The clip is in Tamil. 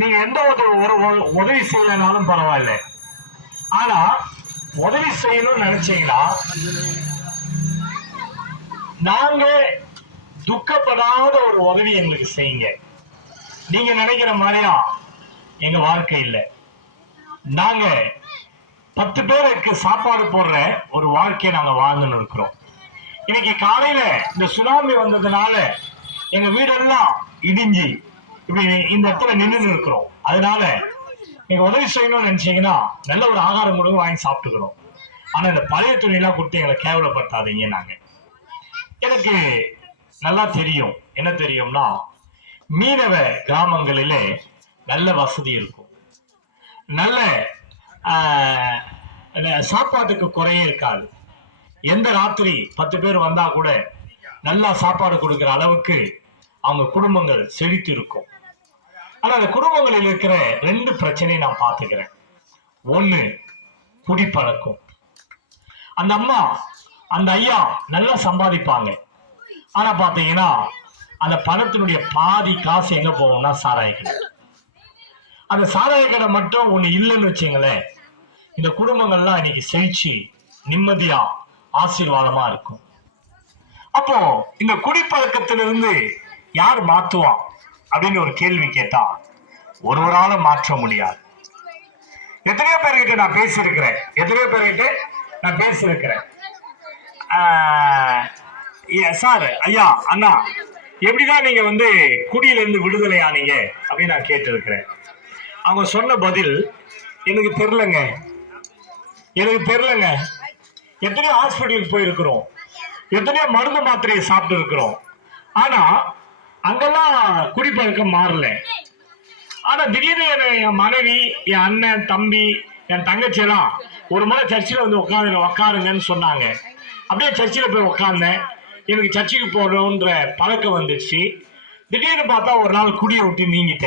நீங்க எந்த ஒரு உதவி செய்யலைனாலும் பரவாயில்ல. ஆனா உதவி செய்யணும்னு நினைச்சீங்கன்னா நாங்க துக்கப்படாத ஒரு உதவி எங்களுக்கு செய்யுங்க. நீங்க நினைக்கிற மாதிரியா எங்க வாழ்க்கை இல்லை. நாங்க 10 பேருக்கு சாப்பாடு போடுற ஒரு வாழ்க்கையை நாங்க வாழ்ந்துன்னு இருக்கிறோம். இன்னைக்கு காலையில இந்த சுனாமி வந்ததுனால எங்க வீடெல்லாம் இடிஞ்சி இப்படி இந்த இடத்துல நின்று இருக்கிறோம். அதனால நீங்க உதவி செய்யணும்னு நினைச்சீங்கன்னா நல்ல ஒரு ஆகாரம் கொடுங்க, வாங்கி சாப்பிட்டுக்கிறோம். ஆனா இந்த பழைய துணியெல்லாம் கொடுத்து எங்களை கேவலப்படுத்தாதீங்க. நாங்க எனக்கு நல்லா தெரியும், என்ன தெரியும்னா மீனவ கிராமங்களிலே நல்ல வசதி இருக்கும், நல்ல சாப்பாட்டுக்கு குறையே இருக்காது. எந்த ராத்திரி 10 பேர் வந்தா கூட நல்லா சாப்பாடு கொடுக்கிற அளவுக்கு அவங்க குடும்பங்கள் செழித்து இருக்கும். ஆனா அந்த குடும்பங்களில் இருக்கிற 2 பிரச்சனையை நான் பார்த்துக்கிறேன். ஒண்ணு, குடிப்பழக்கம். அந்த அம்மா அந்த ஐயா நல்லா சம்பாதிப்பாங்க. ஆனா பாத்தீங்கன்னா அந்த பணத்தினுடைய பாதி காசு எங்க போகும்னா சாராய கடை. அந்த சாராய கடை மட்டும் ஒண்ணு இல்லைன்னு வச்சுங்களேன், இந்த குடும்பங்கள்லாம் இன்னைக்கு செழிச்சு நிம்மதியா ஆசீர்வாதமா இருக்கும். அப்போ இந்த குடிப்பழக்கத்திலிருந்து யார் மாத்துவான் அப்படின்னு ஒரு கேள்வி கேட்டா ஒருவரால மாற்ற முடியாது. எத்தனையோ பேர்கிட்ட நான் பேசியிருக்கிறேன். சார், ஐயா, அண்ணா, எப்படிதான் நீங்க குடியில இருந்து விடுதலை ஆனீங்க அப்படின்னு நான் கேட்டிருக்கிறேன். அவங்க சொன்ன பதில் எனக்கு தெரியலங்க. எத்தனையோ ஹாஸ்பிட்டலுக்கு போயிருக்கிறோம், எத்தனையோ மருந்து மாத்திரையை சாப்பிட்டு இருக்கிறோம். ஆனா அங்கெல்லாம் குடிப்பழக்கம் மாறல. ஆனா திடீர்னு என் மனைவி, என் அண்ணன், தம்பி, என் தங்கச்சி எல்லாம் ஒரு முறை சர்ச்சில் உட்காருங்கன்னு சொன்னாங்க. அப்படியே சர்ச்சில் போய் உட்கார்ந்தேன். எனக்கு சர்ச்சுக்கு போகணுன்ற பழக்கம் வந்துடுச்சு. திடீர்னு பார்த்தா ஒரு நாள் குடியை விட்டு நீங்கிட்டேன்.